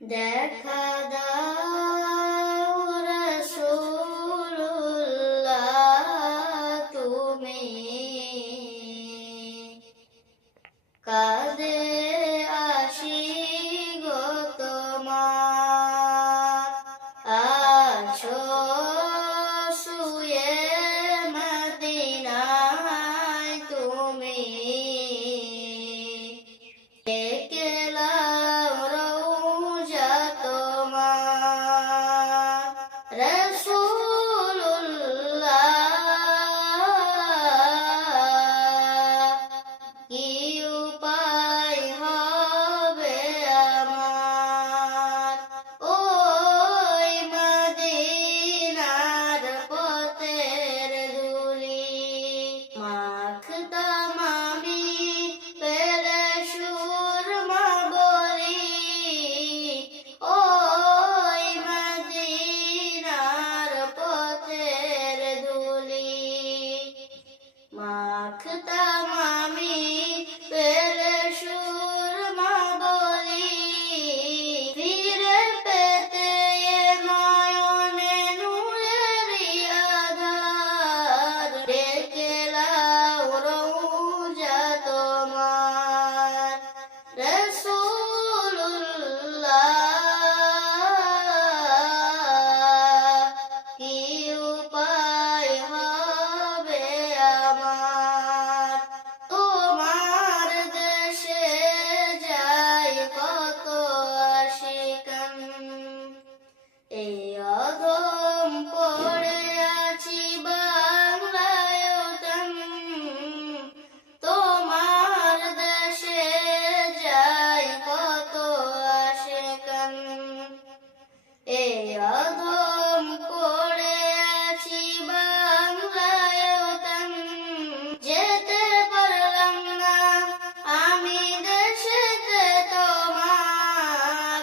দেখা দাও অদম করে আছি বাংলায় যেতে পারলাম না আমি দেশেতে তোমার